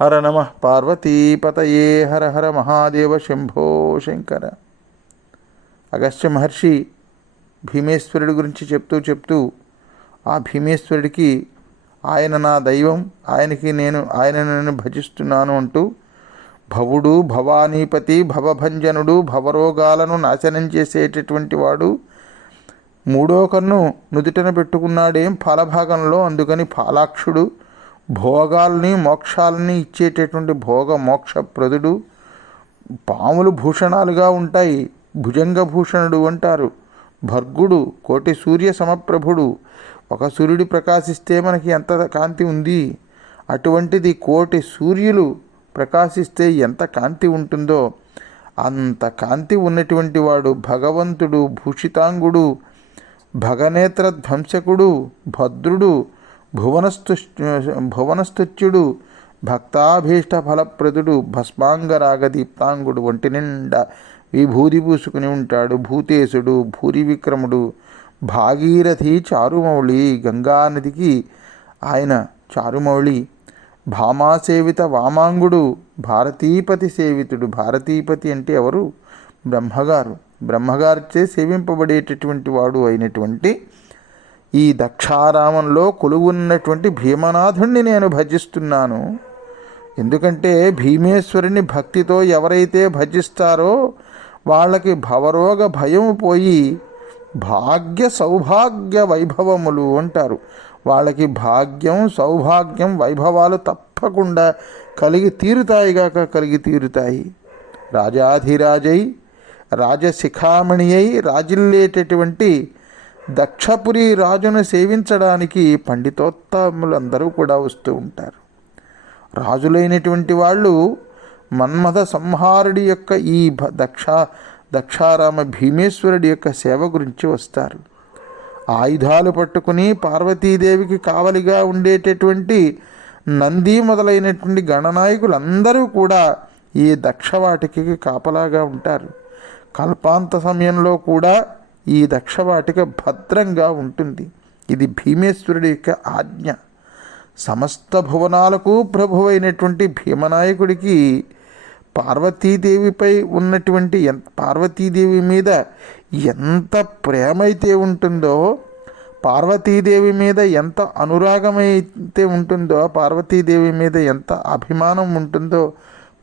హర నమ పార్వతీపతయే హర హర మహాదేవ శంభో శంకర. అగస్త్య మహర్షి భీమేశ్వరుడి గురించి చెప్తూ చెప్తూ ఆ భీమేశ్వరుడికి ఆయన నా దైవం ఆయనకి నేను ఆయన నేను భజిస్తున్నాను అంటూ భవుడు భవానీపతి భవభంజనుడు భవరోగాలను నాశనం చేసేటటువంటి వాడు మూడో కన్ను నుదుటన పెట్టుకున్నాడేం ఫలభాగంలో అందుకని ఫాలాక్షుడు భోగాల్ని మోక్షాలని ఇచ్చేటటువంటి భోగ మోక్షప్రదుడు పాములు భూషణాలుగా ఉంటాయి. భుజంగ భూషణుడు అంటారు. భర్గుడు కోటి సూర్య సమప్రభుడు. ఒక సూర్యుడు ప్రకాశిస్తే మనకి ఎంత కాంతి ఉంది? అటువంటిది కోటి సూర్యులు ప్రకాశిస్తే ఎంత కాంతి ఉంటుందో? అంత కాంతి ఉన్నటువంటి వాడు భగవంతుడు భూషితాంగుడు భగనేత్ర ధ్వంసకుడు భద్రుడు భువనస్తు భువనస్తుత్యుడు భక్తాభీష్ట ఫలప్రదుడు భస్మాంగరాగదీప్తాంగుడు ఒంటి నిండా విభూతి పూసుకుని ఉంటాడు భూతేశుడు భూరి విక్రముడు భాగీరథి చారుమౌళి గంగానదికి ఆయన చారుమౌళి భామాసేవిత వామాంగుడు భారతీపతి సేవితుడు. భారతీపతి అంటే ఎవరు? బ్రహ్మగారు. బ్రహ్మగారిచే సేవింపబడేటటువంటి వాడు అయినటువంటి ఈ దక్షారామంలో కొలువున్నటువంటి భీమనాథుణ్ణి నేను భజిస్తున్నాను. ఎందుకంటే భీమేశ్వరుని భక్తితో ఎవరైతే భజిస్తారో వాళ్ళకి భవరోగ భయం పోయి భాగ్య సౌభాగ్య వైభవములు అంటారు. వాళ్ళకి భాగ్యం సౌభాగ్యం వైభవాలు తప్పకుండా కలిగి తీరుతాయిగాక కలిగి తీరుతాయి. రాజాధిరాజై రాజశిఖామణి అయి రాజిల్లేటటువంటి దక్షపురి రాజును సేవించడానికి పండితోత్తములందరూ కూడా వస్తూ ఉంటారు. రాజులైనటువంటి వాళ్ళు మన్మథ సంహారుడి యొక్క ఈ భ దక్ష దక్షారామ భీమేశ్వరుడి యొక్క సేవ గురించి వస్తారు. ఆయుధాలు పట్టుకుని పార్వతీదేవికి కావలిగా ఉండేటటువంటి నంది మొదలైనటువంటి గణనాయకులందరూ కూడా ఈ దక్షవాటికి కాపలాగా ఉంటారు. కల్పాంత సమయంలో కూడా ఈ దక్షవాటిక భద్రంగా ఉంటుంది. ఇది భీమేశ్వరుడి యొక్క ఆజ్ఞ. సమస్త భువనాలకు ప్రభువైనటువంటి భీమనాయకుడికి పార్వతీదేవిపై ఉన్నటువంటి పార్వతీదేవి మీద ఎంత ప్రేమ అయితే ఉంటుందో పార్వతీదేవి మీద ఎంత అనురాగమైతే ఉంటుందో పార్వతీదేవి మీద ఎంత అభిమానం ఉంటుందో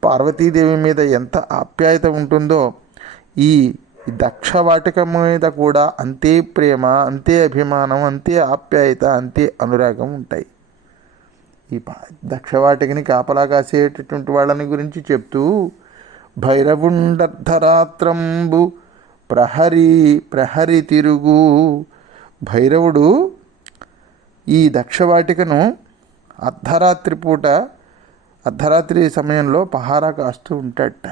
పార్వతీదేవి మీద ఎంత ఆప్యాయత ఉంటుందో ఈ ఈ దక్షవాటిక మీద కూడా అంతే ప్రేమ అంతే అభిమానం అంతే ఆప్యాయత అంతే అనురాగం ఉంటాయి. ఈ దక్షవాటికని కాపలా కాసేటటువంటి వాళ్ళని గురించి చెప్తూ భైరవుండర్ధరాత్రంబు ప్రహరి ప్రహరి తిరుగు. భైరవుడు ఈ దక్షవాటికను అర్ధరాత్రి పూట అర్ధరాత్రి సమయంలో పహారా కాస్తూ ఉంటాడట.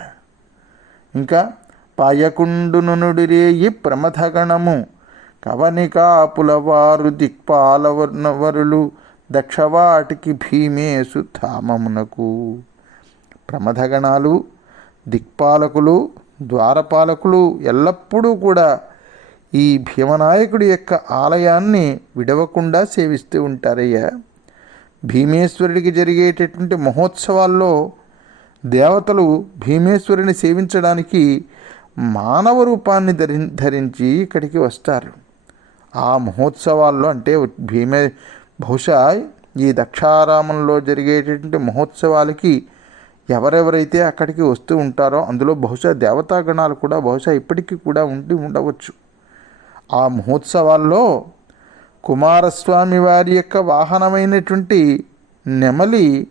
ఇంకా పాయకుండునుడిరేయి ప్రమథగణము. కవనికాపులవారు దిక్పాలవరులు దక్షవాటికి భీమేసు ధామమునకు. ప్రమథగణాలు దిక్పాలకులు ద్వారపాలకులు ఎల్లప్పుడూ కూడా ఈ భీమనాయకుడి యొక్క ఆలయాన్ని విడవకుండా సేవిస్తూ ఉంటారయ్యా. భీమేశ్వరుడికి జరిగేటటువంటి మహోత్సవాల్లో దేవతలు భీమేశ్వరుని సేవించడానికి మానవ రూపాన్ని ధరి ధరించి ఇక్కడికి వస్తారు. ఆ మహోత్సవాల్లో అంటే భీమే బహుశా ఈ దక్షారామంలో జరిగేటటువంటి మహోత్సవాలకి ఎవరెవరైతే అక్కడికి వస్తూ ఉంటారో అందులో బహుశా దేవతాగణాలు కూడా బహుశా ఇప్పటికీ కూడా ఉండి ఉండవచ్చు. ఆ మహోత్సవాల్లో కుమారస్వామి వారి యొక్క వాహనమైనటువంటి నెమలి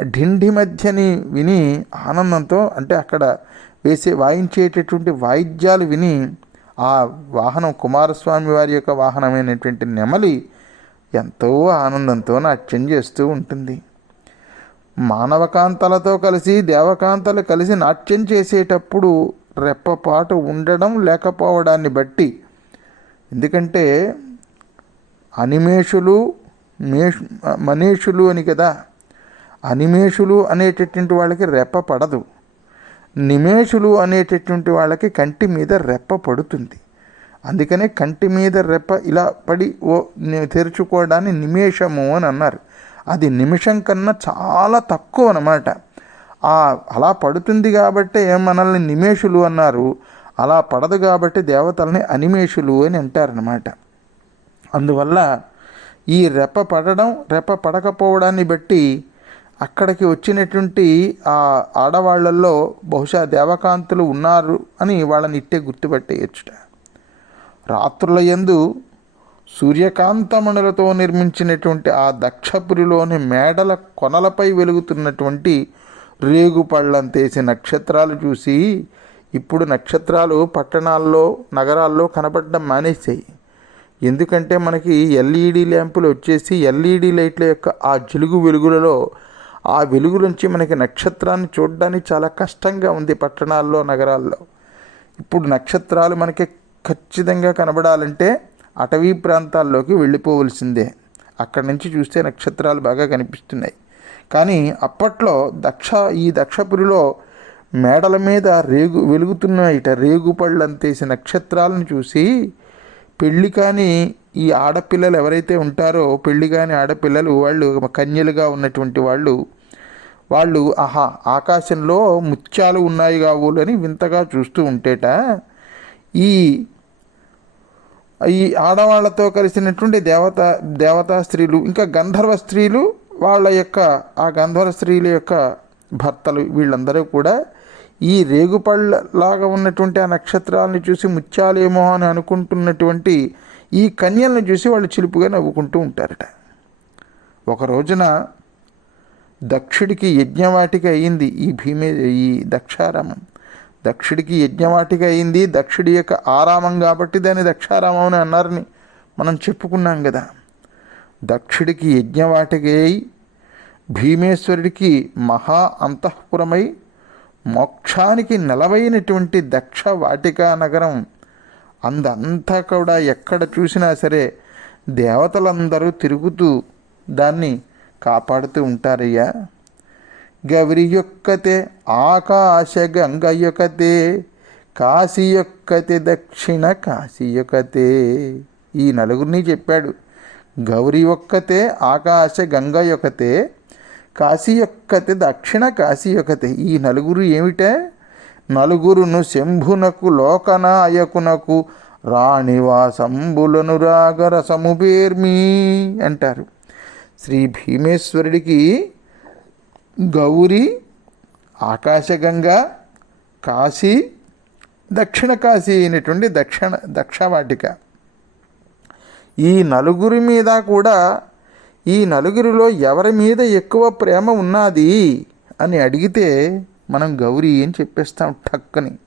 ఢిండి మధ్యని విని ఆనందంతో అంటే అక్కడ వేసే వాయించేటటువంటి వాయిద్యాలు విని ఆ వాహనం కుమారస్వామి వారి యొక్క వాహనమైనటువంటి నెమలి ఎంతో ఆనందంతో నాట్యం చేస్తూ ఉంటుంది. మానవకాంతలతో కలిసి దేవకాంతలు కలిసి నాట్యం చేసేటప్పుడు రెప్పపాటు ఉండడం లేకపోవడాన్ని బట్టి ఎందుకంటే అనిమేషులు మేష్ మనీషులు అని కదా అనిమేషులు అనేటటువంటి వాళ్ళకి రెప్ప పడదు. నిమేషులు అనేటటువంటి వాళ్ళకి కంటి మీద రెప్ప పడుతుంది. అందుకనే కంటి మీద రెప్ప ఇలా పడి ఓ తెరుచుకోవడాన్ని నిమేషము అని అన్నారు. అది నిమిషం కన్నా చాలా తక్కువ అనమాట అలా పడుతుంది కాబట్టే మనల్ని నిమేషులు అన్నారు. అలా పడదు కాబట్టి దేవతల్ని అనిమేషులు అని అంటారనమాట అందువల్ల ఈ రెప్ప పడడం రెప్ప పడకపోవడాన్ని బట్టి అక్కడికి వచ్చినటువంటి ఆ ఆడవాళ్ళలో బహుశా దేవకాంతులు ఉన్నారు అని వాళ్ళని ఇట్టే గుర్తుపెట్టేయచ్చుట. రాత్రుల యందు సూర్యకాంతమణులతో నిర్మించినటువంటి ఆ దక్షపురిలోని మేడల కొనలపై వెలుగుతున్నటువంటి రేగుపళ్ళంతేసి నక్షత్రాలు చూసి ఇప్పుడు నక్షత్రాలు పట్టణాల్లో నగరాల్లో కనపడడం మానేసాయి ఎందుకంటే మనకి ఎల్ఈడి ల్యాంపులు వచ్చేసి ఎల్ఈడి లైట్ల యొక్క ఆ జిలుగు వెలుగులలో ఆ వెలుగు నుంచి మనకి నక్షత్రాన్ని చూడడానికి చాలా కష్టంగా ఉంది పట్టణాల్లో నగరాల్లో. ఇప్పుడు నక్షత్రాలు మనకి ఖచ్చితంగా కనబడాలంటే అటవీ ప్రాంతాల్లోకి వెళ్ళిపోవలసిందే. అక్కడి నుంచి చూస్తే నక్షత్రాలు బాగా కనిపిస్తున్నాయి. కానీ అప్పట్లో దక్ష ఈ దక్షపురిలో మేడల మీద రేగు వెలుగుతున్న ఇట రేగుపళ్ళంతేసి నక్షత్రాలను చూసి పెళ్ళి కానీ ఈ ఆడపిల్లలు ఎవరైతే ఉంటారో పెళ్ళి కాని ఆడపిల్లలు వాళ్ళు కన్యలుగా ఉన్నటువంటి వాళ్ళు వాళ్ళు ఆహా ఆకాశంలో ముత్యాలు ఉన్నాయి కావులని వింతగా చూస్తూ ఉంటేట ఈ ఈ ఆడవాళ్ళతో కలిసినటువంటి దేవత దేవతా స్త్రీలు ఇంకా గంధర్వ స్త్రీలు వాళ్ళ యొక్క ఆ గంధర్వ స్త్రీల యొక్క భర్తలు వీళ్ళందరూ కూడా ఈ రేగుపళ్ళలాగా ఉన్నటువంటి ఆ నక్షత్రాలను చూసి ముత్యాలేమో అని అనుకుంటున్నటువంటి ఈ కన్యలను చూసి వాళ్ళు చిలుపుగా నవ్వుకుంటూ ఉంటారట. ఒక రోజున దక్షుడికి యజ్ఞవాటిక అయింది. ఈ భీమే ఈ దక్షారామం. దక్షుడికి యజ్ఞవాటిక అయింది. దక్షుడి యొక్క ఆరామం కాబట్టి దాన్ని దక్షారామం అని అన్నారని మనం చెప్పుకున్నాం కదా. దక్షుడికి యజ్ఞవాటిక అయి భీమేశ్వరుడికి మహా అంతఃపురమై మోక్షానికి నెలవైనటువంటి దక్ష వాటికా నగరం. అందంతా కూడా ఎక్కడ చూసినా సరే దేవతలందరూ తిరుగుతూ దాన్ని కాపాడుతూ ఉంటారయ్యా. గౌరి యొక్కతే ఆకాశ గంగ యొక్కతే కాశీ యొక్కతే దక్షిణ కాశీ యొక్కతే. ఈ నలుగురిని చెప్పాడు. గౌరి ఒక్కతే ఆకాశ గంగ యొక్కతే కాశీ యొక్కతే దక్షిణ కాశీ యొక్కతే. ఈ నలుగురు ఏమిటే? నలుగురును శంభునకు లోకనాయకునకు రాణివాసంబులను రాగరసము పేర్మి అంటారు. శ్రీ భీమేశ్వరుడికి గౌరి ఆకాశగంగ కాశీ దక్షిణ కాశీ అయినటువంటి దక్షిణ దక్షవాటిక. ఈ నలుగురి మీద కూడా ఈ నలుగురిలో ఎవరి మీద ఎక్కువ ప్రేమ ఉన్నది అని అడిగితే మనం గౌరీ అని చెప్పేస్తాం టక్కని.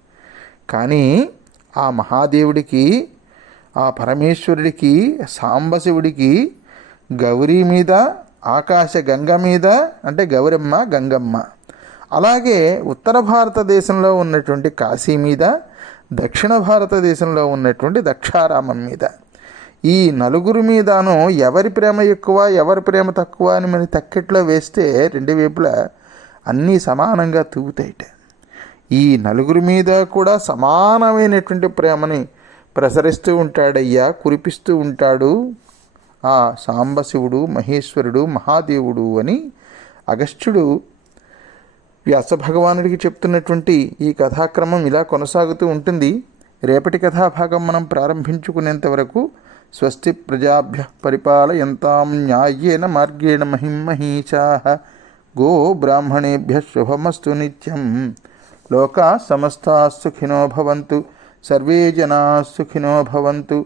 కానీ ఆ మహాదేవుడికి ఆ పరమేశ్వరుడికి సాంబశివుడికి గౌరీ మీద ఆకాశ గంగ మీద అంటే గౌరమ్మ గంగమ్మ. అలాగే ఉత్తర భారతదేశంలో ఉన్నటువంటి కాశీ మీద దక్షిణ భారతదేశంలో ఉన్నటువంటి దక్షారామం మీద. ఈ నలుగురు మీదను ఎవరి ప్రేమ ఎక్కువ ఎవరి ప్రేమ తక్కువ అని మన తక్కెట్లో వేస్తే రెండు వైపులా అన్నీ సమానంగా తూగుతాయిట. ఈ నలుగురి మీద కూడా సమానమైనటువంటి ప్రేమని ప్రసరిస్తూ ఉంటాడయ్యా కురిపిస్తూ ఉంటాడు. ఆ సాంబశివుడు మహేశ్వరుడు మహాదేవుడు అని అగస్త్యుడు వ్యాస భగవానుడికి చెప్తున్నటువంటి ఈ కథాక్రమం ఇలా కొనసాగుతూ ఉంటుంది. రేపటి కథాభాగం మనం ప్రారంభించుకునేంత వరకు స్వస్తి ప్రజాభ్య పరిపాలయంతాం న్యాయేన మార్గేణ మహిమహీషా గో బ్రాహ్మణేభ్య శుభమస్తు నిత్యం. లోకా సమస్తా సుఖినో భవంతు. సర్వే జనా సుఖినో భవంతు.